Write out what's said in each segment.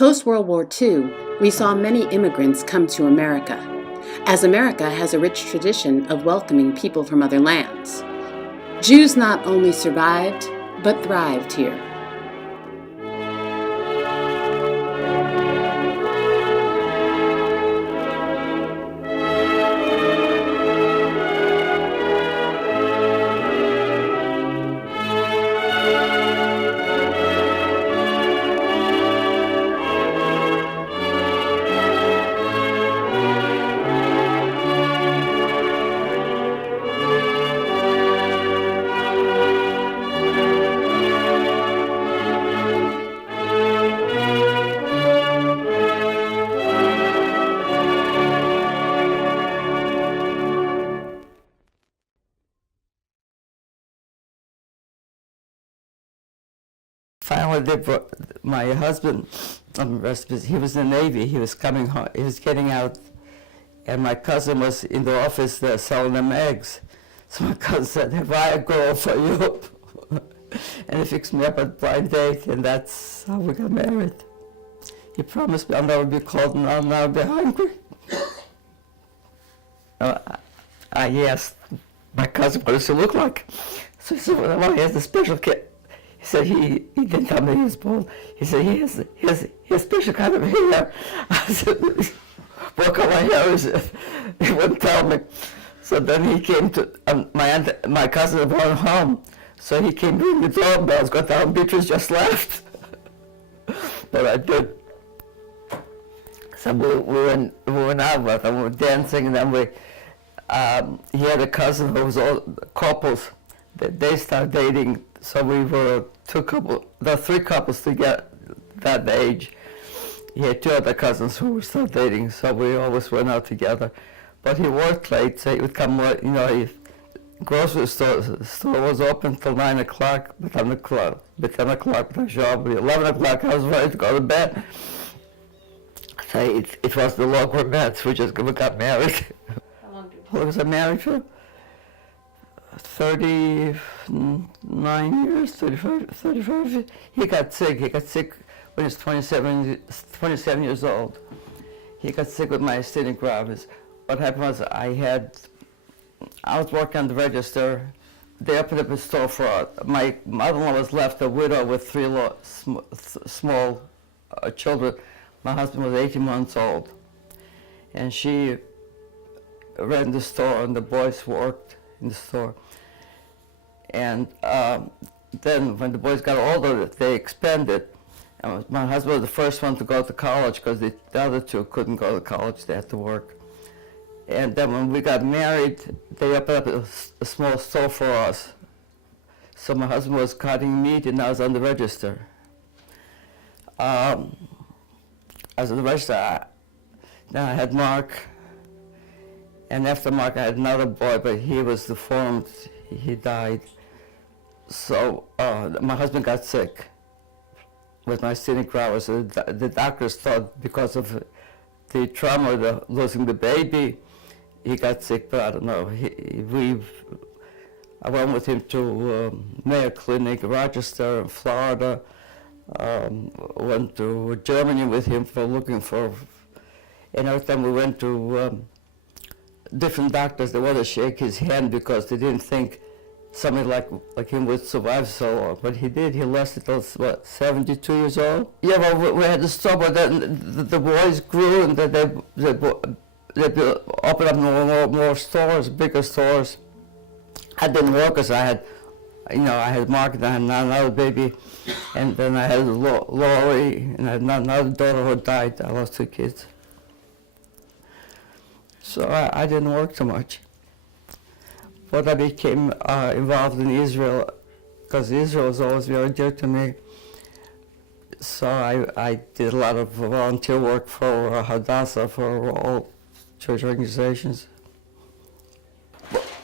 Post-World War II, we saw many immigrants come to America, as America has a rich tradition of welcoming people from other lands. Jews not only survived, but thrived here. Finally, my husband, he was in the Navy. He was coming home. He was getting out, and my cousin was in the office selling them eggs. So my cousin said, "Have I a girl for you?" And he fixed me up a blind date, and that's how we got married. He promised me I'll never be cold and I'll never be hungry. He asked my cousin what does he look like. So he said, "Well, he has a special kit." He said he didn't tell me he was bald. He said he has a special kind of hair. I said, "What color hair is it?" He wouldn't tell me. So then he came to my cousin brought him home. So he came ringing the doorbells, got down. Beatrice just left, but I did. So we went out with him. We were dancing, and then he had a cousin who was all couples. They started dating. So we were three couples to get that age. He had two other cousins who were still dating, so we always went out together. But he worked late, so he would come late. Grocery store was open till 9 o'clock, but 10 o'clock, the job, 11 o'clock I was ready to go to bed. So it was the local match, we got married. How long was I married for? 39 years, 35. He got sick when he was 27 years old. He got sick with myasthenia gravis. What happened was I was working on the register. They opened up a store for my mother-in-law was left a widow with three small children. My husband was 18 months old. And she ran the store and the boys worked in the store. And then when the boys got older, they expanded. And my husband was the first one to go to college because the other two couldn't go to college, they had to work. And then when we got married, they opened up a small store for us. So my husband was cutting meat and I was on the register. I was on the register, then I had Mark. And after Mark, I had another boy, but he was deformed. He died. So my husband got sick with myasthenia gravis. The doctors thought because of the trauma of losing the baby, he got sick, but I don't know. I went with him to Mayo Clinic, Rochester, Florida. Went to Germany with him and every time we went to different doctors, they wanted to shake his hand because they didn't think somebody like him would survive so long. But he did. He lasted till, 72 years old? Yeah, well, we had to stop, but then the boys grew and they opened up more stores, bigger stores. I didn't work because I had Mark and I had another baby, and then I had Lori, and I had another daughter who died. I lost two kids. So I didn't work too much. But I became involved in Israel, because Israel was always very dear to me. So I did a lot of volunteer work for Hadassah, for all church organizations.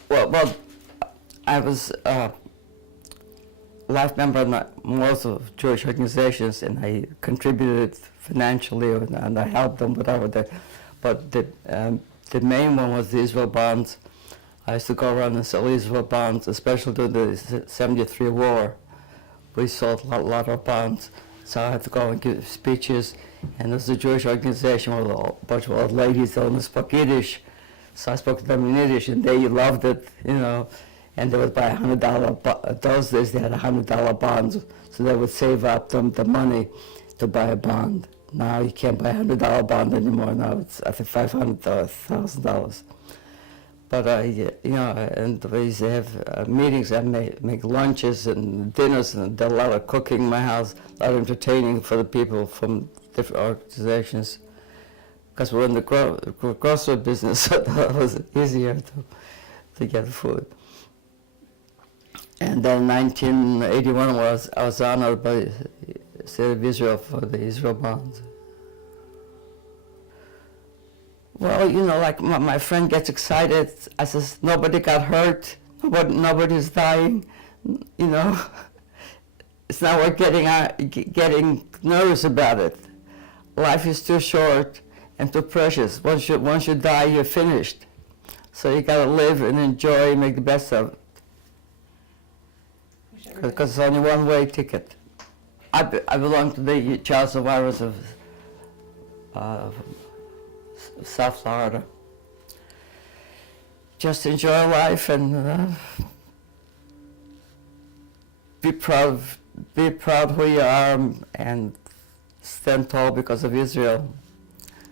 Well, I was a life member of most of Jewish organizations, and I contributed financially, and I helped them, whatever. But the main one was the Israel bonds. I used to go around and sell Israel bonds, especially during the '73 war. We sold a lot of bonds. So I had to go and give speeches, and there was a Jewish organization with a bunch of old ladies that only spoke Yiddish. So I spoke to them in Yiddish, and they loved it, and they would buy $100, those days they had $100 bonds, so they would save up the money to buy a bond. Now you can't buy a $100 bond anymore. Now it's, I think, $500, $1,000. But and we used to have meetings and make lunches and dinners, and did a lot of cooking in my house, a lot of entertaining for the people from different organizations. Because we're in the grocery business, so that was easier to get food. And then 1981 I was honored by the State of Israel for the Israel bonds. Well, like my friend gets excited. I says, nobody got hurt, nobody's dying, It's not worth getting nervous about it. Life is too short and too precious. Once you die, you're finished. So you gotta live and enjoy, make the best of it. Because it's only one-way ticket. I belong to the child survivors of South Florida. Just enjoy life and be proud who you are and stand tall because of Israel.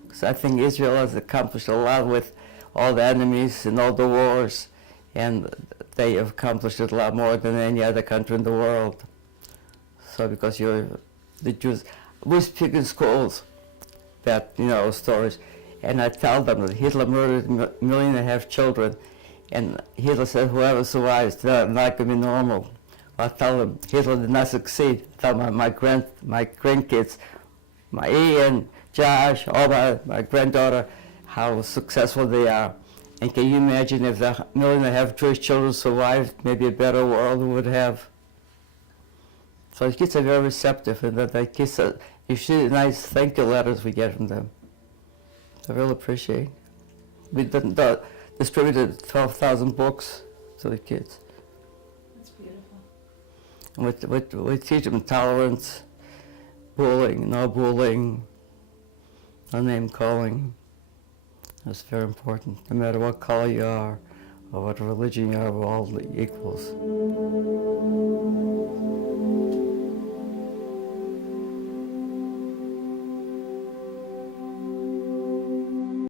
Because I think Israel has accomplished a lot with all the enemies and all the wars, and they have accomplished a lot more than any other country in the world. So because the Jews, we speak in schools that, stories, and I tell them that Hitler murdered 1.5 million children, and Hitler said whoever survives, they're not going to be normal. I tell them Hitler did not succeed. I tell my grandkids, my Ian, Josh, all my granddaughter, how successful they are. And can you imagine if the 1.5 million Jewish children survived, maybe a better world we would have? So the kids are very receptive, and the kids, you see the nice thank you letters we get from them. I really appreciate. We distributed 12,000 books to the kids. That's beautiful. And we teach them tolerance, bullying, no name calling. That's very important. No matter what color you are or what religion you are, we're all equals.